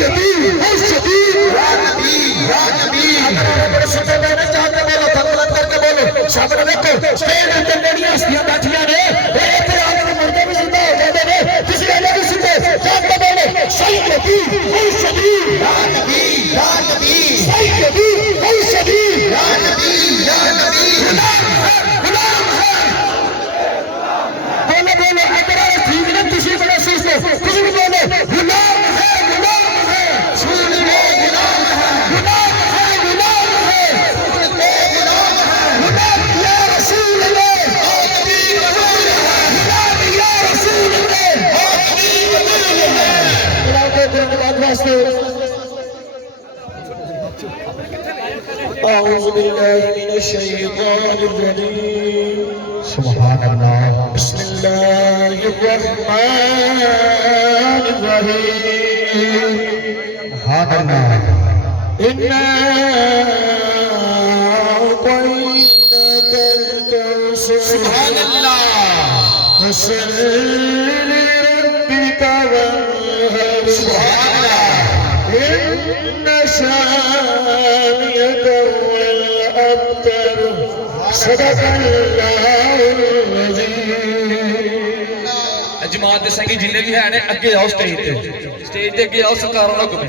नबी या नबी या नबी बड़े सुनते मैंने चाहते बोलो धन्यवाद करके बोलो सामने देखो स्टेज पे बड़ी हस्तियां बैठियां ने इधर आके मुर्दे भी जिंदा हो जाते ने किसी वाले भी जिंदा जानते बोलो सही नबी या नबी या नबी सही नबी या नबी या नबी गुलाम है बोलो बोलो अगर ठीक नहीं किसी बड़ा सोचते किसी भी बोलो गुलाम है सुन ले गुलाम है गुलाम है गुलाम या रसूल अल्लाह गुलाम या रसूल अल्लाह أعوذ بالله من الشيطان الرجيم سبحان الله بسم الله الرحمن الرحيم سبحان الله إنا أعطيناك الكوثر سبحان الله فصل لربك وانهر سبحان الله إن شانئك هو الأبتر صدق الله العظيم। जमात दसांगे जिन्ने भी है ने अगे आओ स्टेज ते अगे आओ सरकारों ना घूमे